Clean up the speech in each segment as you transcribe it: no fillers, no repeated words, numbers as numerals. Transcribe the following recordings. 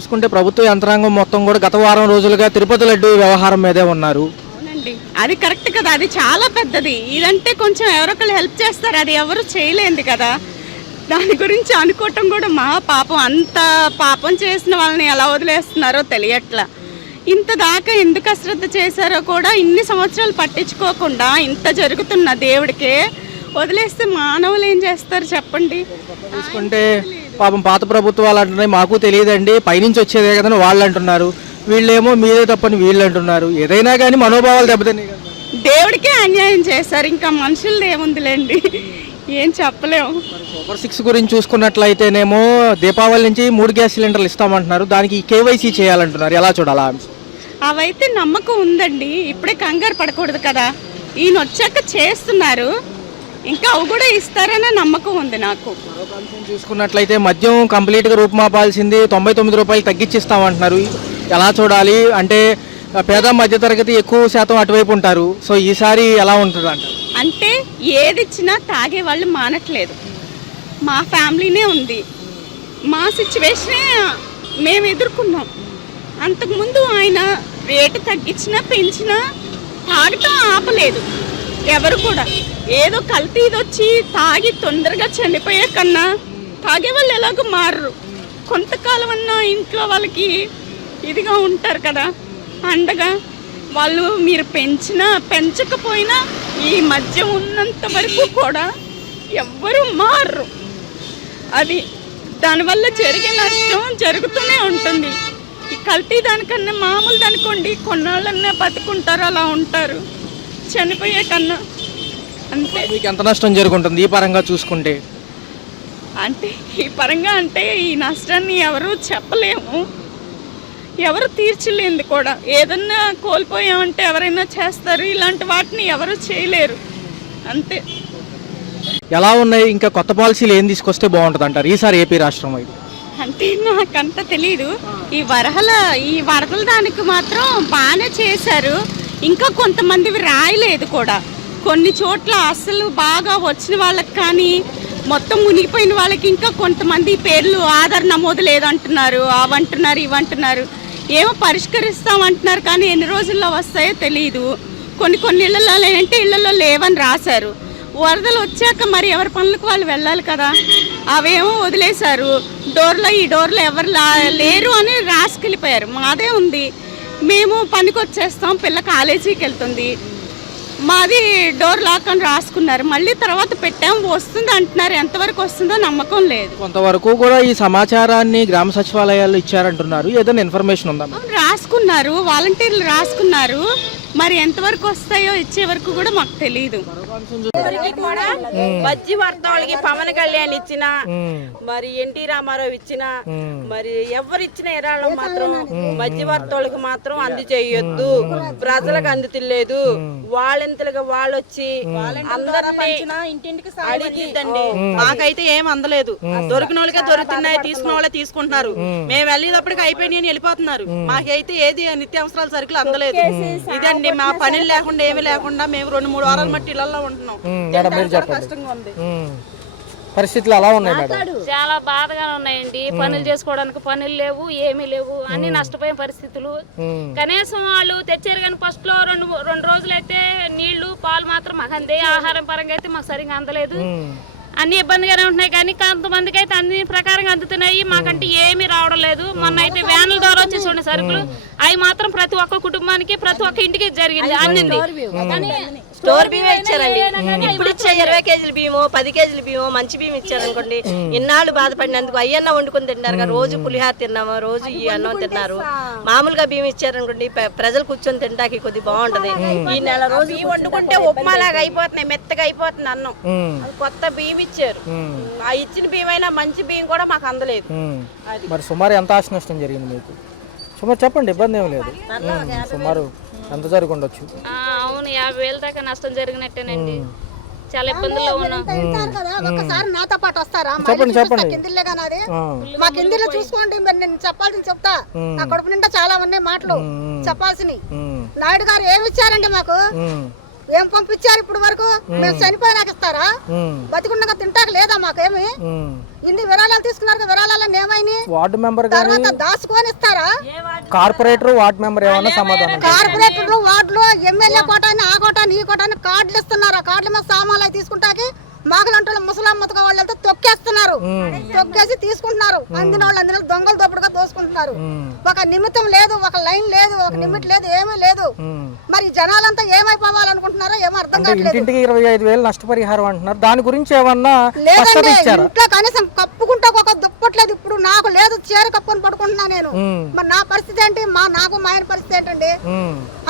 చూసుకుంటే ప్రభుత్వ యంత్రాంగం మొత్తం కూడా గత వారం రోజులుగా తిరుపతి లడ్డు వ్యవహారం మీదే ఉన్నారు. అవునండి, అది కరెక్ట్ కదా. అది చాలా పెద్దది. ఇదంటే కొంచెం ఎవరొకరు హెల్ప్ చేస్తారు, అది ఎవరు చేయలేంది కదా. దాని గురించి అనుకోవటం కూడా మా పాపం. అంత పాపం చేసిన వాళ్ళని ఎలా వదిలేస్తున్నారో తెలియట్లా. ఇంత దాకా ఎందుకు అశ్రద్ధ చేశారో కూడా ఇన్ని సంవత్సరాలు పట్టించుకోకుండా ఇంత జరుగుతున్న దేవుడికే వదిలేస్తే మానవులు ఏం చేస్తారు చెప్పండి. చూసుకుంటే పాపం పాత ప్రభుత్వాలు అంటున్నాయి మాకు తెలియదండి, పైనుంచి వచ్చేదే కదని వాళ్ళు అంటున్నారు. వీళ్ళేమో మీదే తప్పని వీళ్ళు అంటున్నారు. ఏదైనా కానీ మనోభావాలు దెబ్బతిన్నాయి కదా. దేవుడికే అన్యాయం చేశారు, ఇంకా మనుషులది ఏముందిలేండి, ఏం చెప్పలేము. సూపర్ 6 గురించి చూసుకున్నట్లయితేనేమో దీపావళి నుంచి 3 గ్యాస్ సిలిండర్లు ఇస్తామంటున్నారు. దానికి కేవైసీ చేయాలంటున్నారు. ఎలా చూడాలా? అవైతే నమ్మకం ఉందండి, ఇప్పుడే కంగారు పడకూడదు కదా. ఈయన వచ్చాక చేస్తున్నారు, ఇంకా అవి కూడా ఇస్తారనే నమ్మకం ఉంది నాకు. చూసుకున్నట్లయితే మద్యం కంప్లీట్గా రూపుమాపాల్సింది 99 రూపాయలు తగ్గించిస్తామంటున్నారు. ఎలా చూడాలి అంటే పేద మధ్యతరగతి ఎక్కువ శాతం అటువైపు ఉంటారు. సో ఈసారి ఎలా ఉంటుంది అంటారు? అంటే ఏది ఇచ్చినా తాగే వాళ్ళు మానట్లేదు. మా ఫ్యామిలీనే ఉంది, మా సిచ్యువేషనే మేము ఎదుర్కొన్నాం. అంతకుముందు ఆయన రేటు తగ్గించినా పెంచినా తాగటం ఆపలేదు ఎవరు కూడా. ఏదో కల్తీది వచ్చి తాగి తొందరగా చనిపోయే కన్నా తాగే వాళ్ళు ఎలాగో మారరు. కొంతకాలం అన్నా ఇంట్లో వాళ్ళకి ఇదిగా ఉంటారు కదా, అండగా. వాళ్ళు మీరు పెంచినా పెంచకపోయినా ఈ మధ్య ఉన్నంత వరకు కూడా ఎవ్వరూ మారరు. అది దానివల్ల జరిగే నష్టం జరుగుతూనే ఉంటుంది. ఈ కల్తీ దానికన్నా మామూలు దానికోండి కొన్నాళ్ళన్నా బతుకుంటారు, అలా ఉంటారు చనిపోయే కన్నా. అంతే. మీకు ఎంత నష్టం జరుగుతుంది ఈ పరంగా చూసుకుంటే? అంటే ఈ పరంగా అంటే ఈ నష్టాన్ని ఎవరు చెప్పలేము, ఎవరు తీర్చలేంది కూడా. ఏదన్నా కోల్పోయామంటే ఎవరైనా చేస్తారు, ఇలాంటి వాటిని ఎవరు చేయలేరు. అంతే. ఎలా ఉన్నాయి? ఇంకా కొత్త పాలసీలు ఏం తీసుకొస్తే బాగుంటుంది అంటారు ఈసారి ఏపీ రాష్ట్రం వైపు? అంటే నాకంత తెలీదు. ఈ వరదల దానికి మాత్రం బాగానే చేశారు. ఇంకా కొంతమందివి రాయలేదు కూడా. కొన్ని చోట్ల అసలు బాగా వచ్చిన వాళ్ళకి కానీ మొత్తం మునిగిపోయిన వాళ్ళకి ఇంకా కొంతమంది పేర్లు ఆధార్ నమోదు లేదంటున్నారు, అవంటున్నారు ఇవంటున్నారు. ఏమో పరిష్కరిస్తామంటున్నారు కానీ ఎన్ని రోజుల్లో వస్తాయో తెలియదు. కొన్ని ఇళ్లలో లేదంటే ఇళ్లలో లేవని రాశారు. వరదలు వచ్చాక మరి ఎవరి పనులకు వాళ్ళు వెళ్ళాలి కదా, అవేమో వదిలేశారు. ఈ డోర్లో ఎవరు లేరు అని రాసుకెళ్ళిపోయారు. మాదే ఉంది, మేము పనికి వచ్చేస్తాం, పిల్ల కాలేజీకి వెళ్తుంది, మాది డోర్ లాక్ అని రాసుకున్నారు. మళ్ళీ తర్వాత పెట్టాము, వస్తుంది అంటున్నారు. ఎంతవరకు వస్తుందో నమ్మకం లేదు. కొంతవరకు కూడా ఈ సమాచారాన్ని గ్రామ సచివాలయాల్లో ఇచ్చారంటున్నారు. ఏదైనా ఇన్ఫర్మేషన్ ఉందా? రాసుకున్నారు, వాలంటీర్లు రాసుకున్నారు. మరి ఎంతవరకు వస్తాయో ఇచ్చే వరకు కూడా మాకు తెలియదు. మధ్యవర్తవులకి పవన్ కళ్యాణ్ ఇచ్చిన, మరి ఎన్టీ రామారావు ఇచ్చిన, మరి ఎవరిచ్చిన ఎరాళం మాత్రం మధ్యవర్తవులకి మాత్రం అందజేయొద్దు. ప్రజలకు అందుతిలేదు. వాళ్ళెంతలుగా వాళ్ళు వచ్చి ఇంటింటికి అడిగిద్దండి. మాకైతే ఏం అందలేదు. దొరికిన వాళ్ళకే దొరుకుతున్నాయి, తీసుకున్న వాళ్ళే తీసుకుంటున్నారు. మేము వెళ్ళేటప్పటికి అయిపోయినాయి అని వెళ్ళిపోతున్నారు. మాకైతే ఏది నిత్యావసరాల సరుకులు అందలేదు. ఇదండి మా పనులు లేకుండా ఏమీ లేకుండా మేము 2-3 వారాలు మట్టి ఇళ్లలో ఉంటున్నాం. కష్టంగా ఉంది. పరిస్థితులు అలా ఉన్నాయి మేడం. చాలా బాధగా ఉన్నాయండి. పనులు చేసుకోవడానికి పనులు లేవు, ఏమీ లేవు, అన్ని నష్టపోయిన పరిస్థితులు. కనీసం వాళ్ళు తెచ్చారు కానీ ఫస్ట్ లో రెండు రోజులైతే నీళ్లు పాలు మాత్రం మాకు అందే. ఆహారం పరంగా అయితే మాకు సరిగ్గా అందలేదు. అన్ని ఇబ్బందిగానే ఉంటున్నాయి కానీ కొంతమందికి అయితే అన్ని ప్రకారంగా అందుతున్నాయి. మాకంటే ఏమీ రావడం లేదు. మొన్న అయితే వ్యాన్ల ద్వారా వచ్చేసి ఉండే సరుకులు అవి మాత్రం ప్రతి ఒక్క కుటుంబానికి ప్రతి ఒక్క ఇంటికి జరిగింది, అందింది. స్టోర్ బియ్యం ఇచ్చారండి. ఇప్పుడు ఇచ్చే 20 కేజీల బియ్యము, 10 కేజీల బియ్యము, మంచి బియ్యం ఇచ్చారనుకోండి. ఇన్నాళ్ళు బాధపడినందుకు అయ్యన్న వండుకొని తింటారు. రోజు పులిహార తిన్నాము, రోజు ఈ అన్నం తిన్నారు. మామూలుగా బియ్యం ఇచ్చారనుకోండి, ప్రజలు కూర్చొని తింటాకి కొద్ది బాగుంటది. ఈ నెల రోజు బియ్యం వండుకుంటే ఉప్మా లాగా అయిపోతున్నాయి, మెత్తగా అయిపోతుంది అన్నం. కొత్త బియ్యం ఇచ్చారు. ఆ ఇచ్చిన బియ్యం అయినా మంచి బియ్యం కూడా మాకు అందలేదు. మరి సుమారు ఎంత ఆస్తి నష్టం జరిగింది మీకు? సుమారు చెప్పండి, ఇబ్బంది ఏమి లేదు. సుమారు ఎంత జరిగి ఉండొచ్చు? అవును, 50,000 దాకా నష్టం జరిగినట్టేనండి. చాలా ఇబ్బందుల్లో ఉన్నాం. ఒకసారి నాతో పాటు వస్తారా? చెప్పండి. కిందిలే కానీ అది మా కిందిలో చూసుకోండి. నేను చెప్పాల్సింది చెప్తా. నా కడుపు నిండా చాలా ఉన్నాయి మాటలు చెప్పాల్సినవి. నాయుడు గారు ఏమి ఇచ్చారండి మాకు? ఏం పంపించారు ఇప్పుడు వరకు? మేము చనిపోయినాక ఇస్తారా? బతికుండగా తింటాక లేదా మాకేమి? ఇన్ని విరాళాలు తీసుకున్నారు, విరాళాలను ఏమైనా వార్డు మెంబర్ తర్వాత దాచుకొని ఇస్తారా? కార్పొరేటర్ వార్డు మెంబర్ ఏమన్నా సమాధానం? కార్పొరేటర్లు వార్డులు ఎమ్మెల్యే కోటాన్ని ఆ కోటాన్ని ఈ కోటాన్ని కార్డులు ఇస్తున్నారు. ఆ కార్డుల మీద సామాన్లు అవి తీసుకుంటాకి మాకులంటే ముసలాం ముతక వాళ్ళతో తొక్కేస్తున్నారు, తొక్కేసి తీసుకుంటున్నారు. అందిన వాళ్ళు దొంగలు దొప్పుడుగా దోసుకుంటున్నారు. ఒక నిమిత్తం లేదు, ఒక లైన్ లేదు, ఒక నిమిట్ లేదు, ఏమీ లేదు. మరి జనాలంతా ఏమైపోవాలనుకుంటున్నారో ఏమో అర్థం కావట్లేదు. ఇంటికి 25,000 నష్టపరిహారం అంటున్నారు, దాని గురించి ఏమన్నా లేదండి. ఇంట్లో కనీసం కప్పుకుంటా ఒక దుప్పట్లేదు. ఇప్పుడు నాకు లేదు, చీర కప్పుకొని పడుకుంటున్నా నేను. మరి నా పరిస్థితి ఏంటి? నాకు మా ఆయన పరిస్థితి ఏంటండి?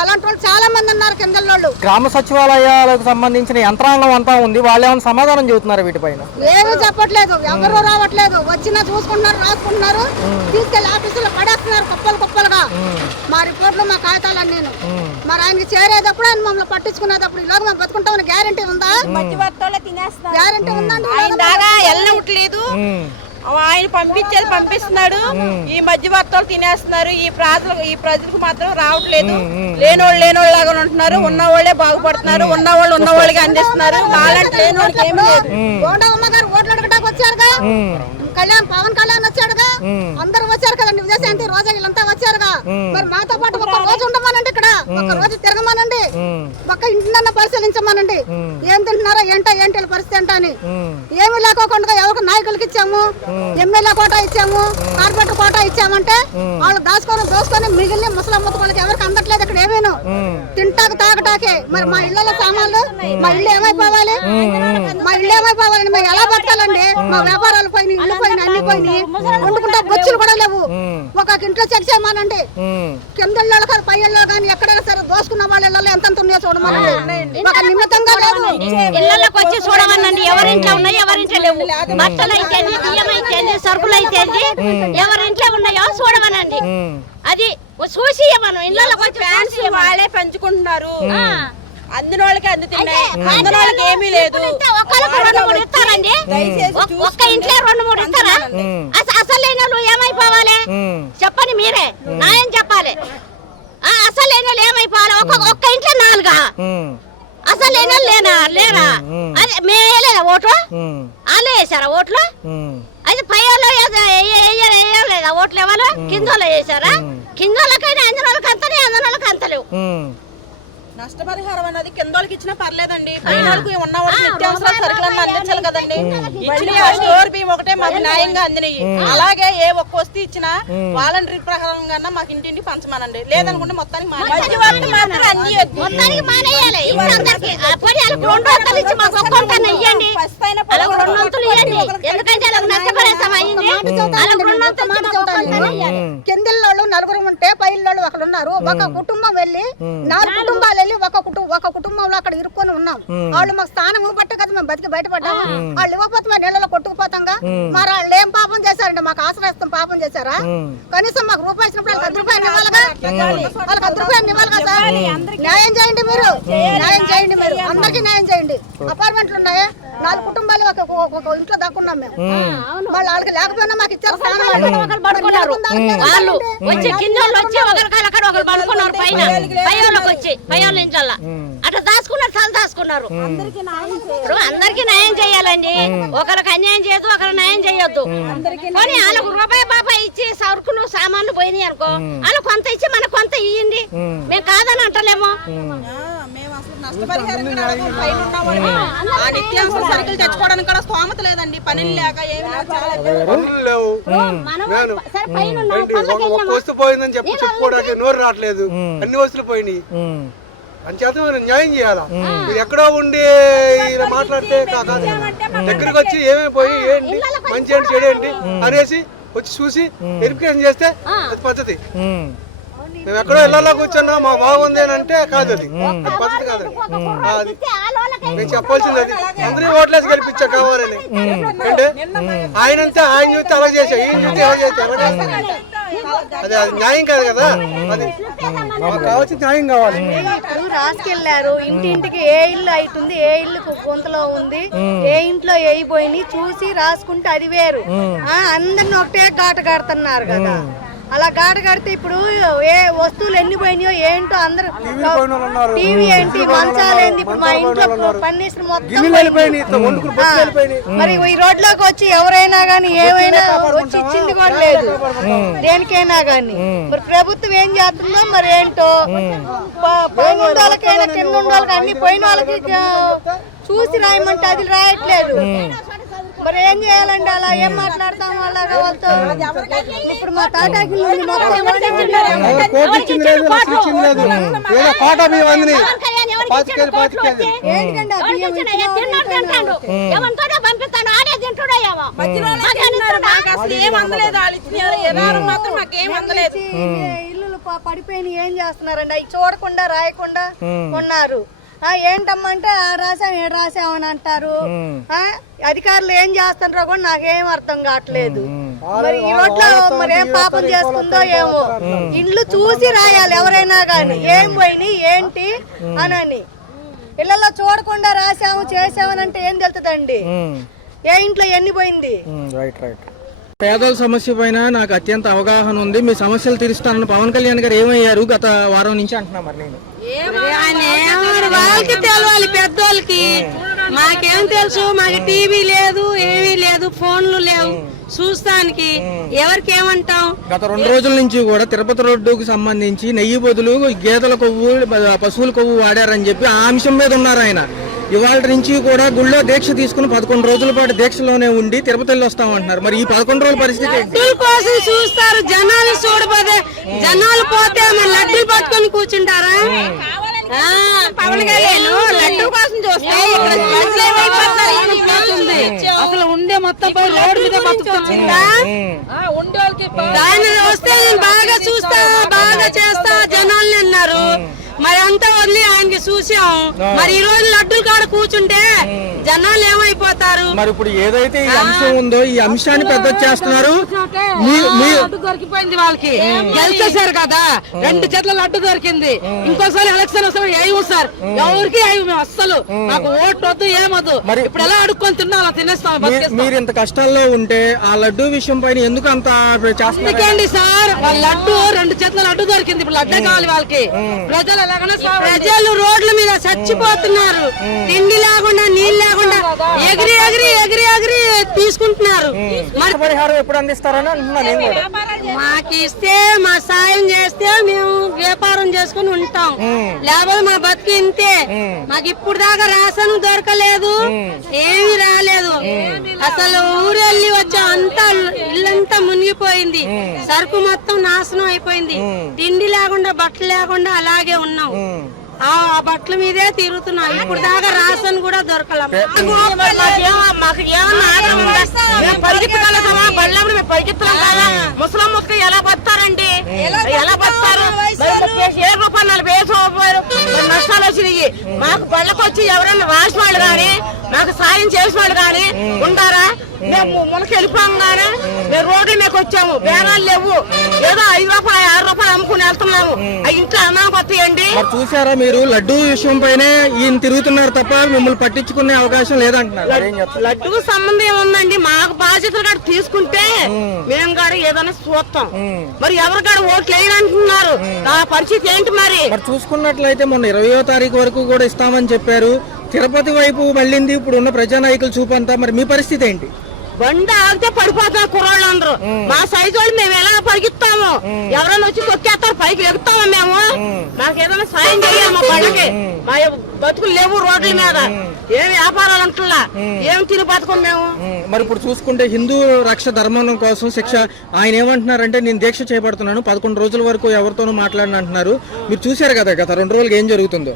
అలాంటి వాళ్ళు చాలా మంది ఉన్నారు కిందల్లోళ్ళు. గ్రామ సచివాలయాలకు సంబంధించిన యంత్రాంగం అంతా ఉంది, వాళ్ళు ఏమైనా సమాధానం చెబుతున్నారు వీటిపైన? ఏమీ చెప్పట్లేదు, ఎవరు రావట్లేదు. వచ్చినా చూసుకుంటున్నారు, రాసుకుంటున్నారు, తీసుకెళ్లి ఆఫీసులో పడేస్తున్నారు కుప్పలు కుప్పలుగా. మా రిపోర్ట్లు మా కాగితాలని నేను మరి ఆయనకి చేరేటప్పుడు ఆయన మమ్మల్ని పట్టించుకునేటప్పుడు ఈలోగా మేము బతుకుంటామని గ్యారంటీ ఉందా? గ్యారంటీ ఉందండి. వెళ్ళట్లేదు. ఆయన పంపించేది పంపిస్తున్నాడు, ఈ మధ్యవర్తాలు తినేస్తున్నారు. ఈ ప్రజలకు మాత్రం రావట్లేదు. లేనోళ్ళు లాగా ఉంటున్నారు, ఉన్నవాళ్లే బాగుపడుతున్నారు, ఉన్నవాళ్ళు ఉన్నవాళ్ళకి అందిస్తున్నారు. వాళ్ళంటే లేనోళ్ళకి ఏమి లేదు. గోండా అమ్మగారు ఓట్లు అడగడానికి వచ్చారుగా, పవన్ కళ్యాణ్ వచ్చాడుగా, అందరూ వచ్చారు కదండి. విజయశాంతి రోజా వీళ్ళంతా వచ్చారుగా. మరి మాతో పాటు ఒక రోజు ఉండమనండి, ఇక్కడ ఒక రోజు తిరగమనండి, ఒక్క ఇంటినన్నా పరిశీలించమనండి. ఏం తింటున్నారో ఏంటో ఏంటి పరిస్థితి ఏంటో అని. ఏమి లేకోకుండా ఎవరికి నాయకులకి ఇచ్చాము, ఎమ్మెల్యే కోటా ఇచ్చాము, కార్పొరేటర్ కోటా ఇచ్చామంటే వాళ్ళు దోసుకొని మిగిలిన ముసలి వాళ్ళకి ఎవరికి అందట్లేదు. ఇక్కడ ఏమేను తింటాక తాగటాకే. మరి మా ఇళ్లలో సామాన్లు, మా ఇల్లు ఏమైపోవాలి? మా ఇల్లు ఏమైపోవాలండి? మేము ఎలా బతకాలండి? మా వ్యాపారాలు పోయినాయి, ఇల్లు పోయినాయి, అన్ని పోయినాయి. వండుకుంటా బొచ్చులు కూడా లేవు. ఒక ఇంట్లో చెక్ చేయమనండి. కింద ఇళ్ళలో కానీ పై ఇళ్ళలో కానీ ఎక్కడైనా సరే దోసుకున్న వాళ్ళ ఇళ్ళలో ఎంత ఉన్నాయో చూడమనండి. ఒక నిమిత్తంగా లేదు. ఇళ్ళకి వచ్చి చూడమనండి, ఎవరింట్లో ఉన్నాయి ఎవరింట్లో లేవు. బట్టలు అయితే బియ్యం అయితే సరుకులు అయితే ఎవరింట్లో ఉన్నాయో చూడమనండి. అది చూసి మనం ఇళ్ళకి వచ్చి ఫ్యాన్స్ వాళ్ళే పెంచుకుంటున్నారు. అందిన వాళ్ళకి అందుతున్నాయి, అందిన వాళ్ళకి ఏమీ లేదు. ఒక్కరికి 2-3 ఇస్తారండి. ఒక్క ఇంట్లో 2-3 ఇస్తారా? అసలు లేని వాళ్ళు ఏమైపోవాలి చెప్పండి, మీరే న్యాయం చెప్పాలి. అసలు లేని వాళ్ళు ఏమైపోవాలి? ఒక్క ఇంట్లో 4 అసలు లేని వాళ్ళు లేరా? అదే మేము వేయలేదా ఓట్లు? వాళ్ళు వేసారా ఓట్లు? అది పై వాళ్ళు వేయలేదా ఓట్లు? ఎవరు కింద వాళ్ళు వేసారా? కింద వాళ్ళకైనా అందిన వాళ్ళకి అంతనే, అందిన వాళ్ళకి అంతలేవు. నష్టపరిహారం అనేది కింద వాళ్ళకి ఇచ్చినా పర్లేదండి, పైన వాళ్ళకి ఉన్న వాళ్ళకి నిత్యావసరాలు సరుకులన్నీ అందించాలి కదండి. స్టోర్ బియ్యం ఒకటే మాకు న్యాయంగా అందినాయి. అలాగే ఏ ఒక్క వస్తువు ఇచ్చినా వాలంటరీ ప్రకారంగా మాకు ఇంటింటి పంచమనండి. లేదనుకుంటే మొత్తానికి మొత్తానికి మానేయాలి. అందరికి 2 వందలు ఇచ్చి మాకు ఒక్కొక్కరిని ఇవ్వండి. అలాగ 2 వంతులు ఇవ్వండి. ఎందుకంటే అలాగ నష్టపరిహారం అయింది. కిందిల్లో 4 ఉంటే పై ఇళ్ళు ఒకళ్ళు ఉన్నారు. ఒక కుటుంబం వెళ్ళి 4 కుటుంబాలు వెళ్ళి ఒక కుటుంబంలో అక్కడ ఇరుక్కొని ఉన్నాం. వాళ్ళు మాకు స్థానం ఇవ్వబట్టే కదా మేము బతికి బయటపడ్డాము. వాళ్ళు ఇవ్వకపోతే మేము నీళ్ళలో కొట్టుకుపోతాంగా. మరి వాళ్ళు ఏం పాపం చేశారండి? మాకు ఆశ్రయిస్తాం పాపం చేశారా? కనీసం మాకు రూపాయి ఇచ్చినప్పుడు వాళ్ళకి 10 రూపాయలు ఇవ్వాలిగా, వాళ్ళకి 10 రూపాయలు ఇవ్వాలిగా సార్. న్యాయం చేయండి మీరు, న్యాయం చేయండి మీరు, అందరికీ న్యాయం చేయండి. అపార్ట్మెంట్లు ఉన్నాయి, 4 కుటుంబాలు ఒక ఇంట్లో దాక్కున్నాం మేము. వాళ్ళకి లేకపోయినా మాకు ఇచ్చారు స్థానం. వాళ్ళు వచ్చి కింద వచ్చి ఒకరికాలక్కడ ఒకరు పడుకున్నారు, పైన పై వాళ్ళకి వచ్చి పై వాళ్ళ ఇంట్లో అట్లా దాచుకున్నారు, తల దాచుకున్నారు. ఇప్పుడు అందరికి న్యాయం చేయాలండి. ఒకరికి అన్యాయం చేయొద్దు, ఒకరు న్యాయం చేయొద్దు. కానీ వాళ్ళకు రూపాయి ఇచ్చి సరుకులు సామాన్లు పోయినాయి అనుకో, వాళ్ళు కొంత ఇచ్చి మనకు కొంత ఇయ్యండి. మేము కాదని అంటలేము. నష్టపరిహారం పైన ఉన్న వాళ్ళకి ఆ నిత్యావసర సరుకులు తెచ్చుకోవడానికి కూడా స్తోమత లేదండి. పనులు లేక ఏమి ఒక వస్తువు పోయిందని చెప్పుకోవడానికి నోరు రావట్లేదు. అన్ని వస్తువులు పోయినాయి. అంచేత మీరు న్యాయం చేయాలా? మీరు ఎక్కడో ఉండి ఇలా మాట్లాడితే కాదు. దగ్గరికి వచ్చి ఏమైపోయి ఏంటి, మంచి ఏంటి, చెడు ఏంటి అనేసి వచ్చి చూసి వెరిఫికేషన్ చేస్తే అది పద్ధతి. మేము ఎక్కడో ఇళ్లలో కూర్చున్నా మా బాగుంది అని అంటే కాదు, అది పద్ధతి కాదండి. అది మేము చెప్పాల్సింది అది. అందరూ ఓట్లేసి గెలిపించా కావాలని. అంటే ఆయనంతా ఆయన చూస్తే అలా చేసా, ఈయన చూస్తే ఎలా చేస్తే ఎలా చేస్తాను? అది న్యాయం కాదు కదా. అది మాకు కావాల్సిన న్యాయం కావాలి. రాసుకెళ్లారు ఇంటింటికి ఏ ఇల్లు అవుతుంది, ఏ ఇల్లు కొంతలో ఉంది, ఏ ఇంట్లో వేయిపోయి చూసి రాసుకుంటే అది వేరు. అందరిని ఒకటే ఘాట కడుతున్నారు కదా. అలా గాడ కడితే ఇప్పుడు ఏ వస్తువులు ఎన్ని పోయినాయో ఏంటో అందరూ టీవీ ఏంటి మంచాలు ఏంటి ఇప్పుడు మా ఇంట్లో ఫర్నిచర్ మొత్తం మరి ఈ రోడ్లోకి వచ్చి ఎవరైనా గానీ ఏమైనా వచ్చి ఇచ్చింది కూడా లేదు దేనికైనా గానీ మరి ప్రభుత్వం ఏం చేస్తుందో మరి ఏంటో పైన వాళ్ళకైనా కింద వాళ్ళకి అన్ని పోయిన వాళ్ళకి చూసి రాయమంటే అది రాయట్లేదు మరి ఏం చేయాలండి అలా ఏం మాట్లాడతాం అలాగా వాళ్ళతో ఇప్పుడు మా తాటాకి ఇల్లు పడిపోయిన ఏం చేస్తున్నారండి అవి చూడకుండా రాయకుండా ఉన్నారు ఏంటమ్మా అంటే రాసాం ఏడు రాసామని అంటారు అధికారులు ఏం చేస్తున్నారో కూడా నాకేం అర్థం కావట్లేదు మరి ఈ రోడ్లో మరి ఏం పాపం చేసుకుందో ఏమో ఇండ్లు చూసి రాయాలి ఎవరైనా గాని ఏం పోయినాయి ఏంటి అని ఇళ్లలో చూడకుండా రాసాము చేసామని అంటే ఏం తెలుతుందండి ఏ ఇంట్లో ఎన్ని పోయింది పేదల సమస్య పైన నాకు అత్యంత అవగాహన ఉంది, మీ సమస్యలు తీరుస్తానని పవన్ కళ్యాణ్ గారు ఏమయ్యారు గత వారం నుంచి అంటున్నా మరి నేను వాళ్ళకి తెలవాలి పెద్దోళ్ళకి మాకేం తెలుసు మాకు టీవీ లేదు ఏమీ లేదు ఫోన్లు లేవు చూస్తానికి ఎవరికి ఏమంటాం. గత 2 రోజుల నుంచి కూడా తిరుపతి రోడ్డుకు సంబంధించి నెయ్యి బదులు గేదెల కొవ్వు పశువుల కొవ్వు వాడారని చెప్పి ఆ అంశం మీద ఉన్నారు ఆయన. ఇవాళ నుంచి కూడా గుళ్ళో దీక్ష తీసుకుని 11 రోజుల పాటు దీక్షలోనే ఉండి తిరుపతి వెళ్ళి వస్తామంటున్నారు. మరి ఈ 11 రోజుల పరిస్థితి కోసం చూస్తారు జనాలు చూడబోతే జనాలు పోతే మరి లడ్డూలు పట్టుకొని కూర్చుంటారా. పవన్ కళ్యాణ్ లడ్డూ కోసం చూస్తే అసలు ఉండే మొత్తం రోడ్డు మీద బతుకుతుందా. ఆయన వస్తే నేను బాగా చూస్తా బాగా చేస్తా జనాల్ని అన్నారు. మరి అంతా వదిలి ఆయనకి చూసాం. మరి ఈ రోజు లడ్డూలు కాడ కూర్చుంటే జనాలు ఏమైపోతారు. మరి ఇప్పుడు ఏదైతే ఈ అంశం ఉందో ఈ అంశాన్ని పెద్ద చేస్తున్నారు. లడ్డు దొరికిపోయింది వాళ్ళకి గెలిచేశారు కదా 2 చేతుల లడ్డు దొరికింది. ఇంకోసారి ఎలక్షన్ వస్తే ఏమి సార్ ఎవరికి మేము అస్సలు మాకు ఓటు వద్దు ఏమొద్దు. మరి ఇప్పుడు ఎలా అడుక్కొని తిన్నా అలా తినేస్తాం. మీరు ఇంత కష్టాల్లో ఉంటే ఆ లడ్డు విషయం పైన ఎందుకు అంత చేస్తున్నారండి సార్. వాళ్ళ లడ్డు 2 చేతుల లడ్డు దొరికింది. ఇప్పుడు లడ్డే కావాలి వాళ్ళకి. ప్రజలు రోడ్ల మీద చచ్చిపోతున్నారు. తిండి లేకుండా నీళ్ళు లేకుండా ఎగిరి ఎగిరి ఎగిరి ఎగిరి తీసుకుంటున్నారు. మరి పరిహారం ఎప్పుడు అందిస్తారని అంటున్నాను నేను కూడా. మాకు ఇస్తే మా సాయం చేస్తే మేము వ్యాపారం చేసుకుని ఉంటాం. లేకపోతే మా బతికి ఇంతే. మాకు ఇప్పుడు దాకా రేషన్ దొరకలేదు ఏమి రాలేదు. అసలు ఊరెళ్ళి వచ్చే అంతా ఇల్లంతా మునిగిపోయింది. సరుకు మొత్తం నాశనం అయిపోయింది. తిండి లేకుండా బట్టలు లేకుండా అలాగే ఉన్నాం. ఆ బట్టల మీదే తిరుగుతున్నాం. ఇప్పుడు దాకా రాషన్ కూడా దొరకలేదు. మాకు ఏమన్నా పరిగెత్తగలుగుతామా? బళ్ళప్పుడు మేము పరిగెత్తలేం కదా. ముసలం ముక్క ఎలా బతారండి ఎలా బతారు? 7 రూపాయలు 40 రూపాయలు నష్టాలు వచ్చినాయి. మాకు బళ్ళకు వచ్చి ఎవరైనా రాసిన వాళ్ళు కానీ మాకు సాయం చేసిన వాళ్ళు కానీ ఉండారా? మేము మునకి వెళ్ళిపోగానే మేము రోడ్డు మీకు వచ్చాము. బేరాలు లేవు. ఏదో 5 రూపాయలు 6 రూపాయలు అమ్ముకుని వెళ్తున్నాము. ఇంట్లో అన్నాం కొత్తయండి. చూసారా మీరు లడ్డూ విషయం పైనే ఈయన తిరుగుతున్నారు తప్ప మిమ్మల్ని పట్టించుకునే అవకాశం లేదంటున్నారు. లడ్డూకు సంబంధం ఏముందండి? మాకు బాధ్యతలు కూడా తీసుకుంటే మేము కూడా ఏదైనా చూస్తాం. మరి ఎవరు కూడా ఓట్లు వేయాలంటున్నారు. ఆ పరిస్థితి ఏంటి మరి? చూసుకున్నట్లయితే మొన్న 20వ తారీఖు వరకు కూడా ఇస్తామని చెప్పారు. తిరుపతి వైపు మళ్ళింది ఇప్పుడు ఉన్న ప్రజానాయకుల చూపంతా. మరి మీ పరిస్థితి ఏంటి? బండి ఆగితే పడిపోతారు కుర్రాళ్ళందరూ. మా సైజు వాళ్ళు మేము ఎలా పరిగెత్తాము? ఎవరైనా వచ్చి తొక్కేస్తారు పైకి ఎగుతామా మేము? మాకు ఏదైనా సాయం చేయాలి. మా బండికి మా బతుకులు లేవు రోడ్ల మీద. ఏం వ్యాపారాలు అంటున్నా ఏం తిని బతుకం మేము. మరి ఇప్పుడు చూసుకుంటే హిందూ రక్ష ధర్మం కోసం శిక్ష ఆయన ఏమంటున్నారంటే నేను దీక్ష చేపడుతున్నాను 11 రోజుల వరకు ఎవరితోనూ మాట్లాడిన అంటున్నారు. మీరు చూశారు కదా గత 2 రోజులుగా ఏం జరుగుతుందో.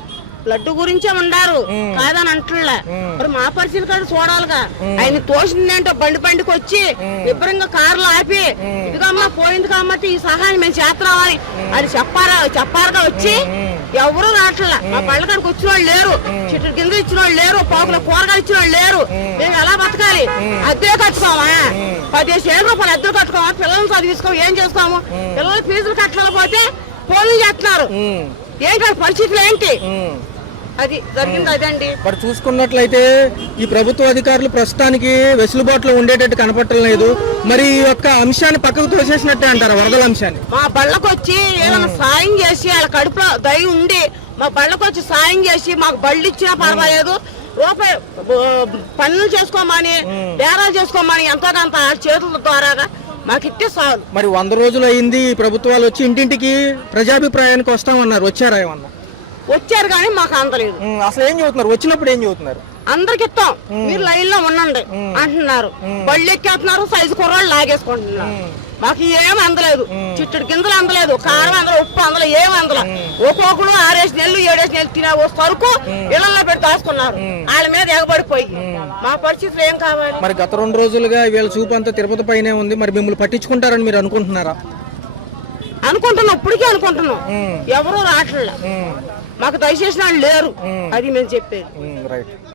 లడ్డు గురించే ఉండారు కాదని అంటున్నా. మరి మా పరిస్థితి కూడా చూడాలిగా. ఆయన తోసిందేంటో బండికి వచ్చి విపరీతంగా కార్లు ఆపి ఇదిగమ్మా పోయింది కాబట్టి ఈ సహాయం మేము చేస్తున్నామని అది చెప్పారుగా వచ్చి ఎవరు రావట్లా. మా పళ్ళకాడికి వచ్చిన వాళ్ళు లేరు. చెట్టు కింద ఇచ్చిన వాళ్ళు లేరు. పాకుల కూరగాయలు ఇచ్చిన వాళ్ళు లేరు. మేము ఎలా బతకాలి? అద్దె కట్టుకోమా? 15,000 రూపాయలు అద్దెలు కట్టుకోమా? పిల్లల్ని చదివించుకోము ఏం చేసుకోము? పిల్లలు ఫీజులు కట్టలేకపోతే ఫోన్లు చేస్తున్నారు. ఏంటి పరిస్థితులు ఏంటి? అది జరిగింది అదండి. మరి చూసుకున్నట్లయితే ఈ ప్రభుత్వ అధికారులు ప్రస్తుతానికి వెసులుబాటులో ఉండేటట్టు కనపడటం లేదు. మరి ఈ యొక్క అంశాన్ని పక్కకు తోసేసినట్టే అంటారా, వరదల అంశాన్ని? మా బళ్ళకు వచ్చి ఏదైనా సాయం చేసి వాళ్ళ కడుపులో దయ ఉండి మా బళ్ళకు వచ్చి సాయం చేసి మాకు బళ్ళు ఇచ్చినా పర్వాలేదు, రూపాయి పనులు చేసుకోమని బేరాలు చేసుకోమని ఎంతో కొంత చేతుల ద్వారా మాకు ఇట్టే చాలు. మరి 100 రోజులు అయింది ప్రభుత్వాలు వచ్చి ఇంటింటికి ప్రజాభిప్రాయానికి వస్తామన్నారు, వచ్చారా ఏమన్నా? వచ్చారు కానీ మాకు అందలేదు. అసలు ఏం చెబుతున్నారు, వచ్చినప్పుడు ఏం చెబుతున్నారు? అందరికి ఇస్తాం, మీరు లైన్ లో ఉండండి అంటున్నారు. బళ్ళు ఎక్కేస్తున్నారు, సైజు కుర్రాళ్ళు లాగేసుకుంటున్నారు. మాకు ఏమి అందలేదు, చిట్టుడు గింజలు అందలేదు, కారం అందలేదు, ఉప్పు అందలేదు, ఏమి అందలే. ఒక్కొక్కరు 6 నెలలు 7 నెలలు తినే సరుకు ఇళ్లలో పెట్టి దాచుకున్నారు. వాళ్ళ మీద ఎగబడిపోయి మా పరిస్థితులు ఏం కావాలి? మరి గత 2 రోజులుగా వీళ్ళ చూపు అంతా తిరుపతి పైనే ఉంది. మరి మిమ్మల్ని పట్టించుకుంటారని మీరు అనుకుంటున్నారా? అనుకుంటున్నాం, ఇప్పటికీ అనుకుంటున్నాం. ఎవరూ రావట్లే, మాకు దయచేసిన వాళ్ళు లేరు, అది మేము చెప్పేది. రైట్.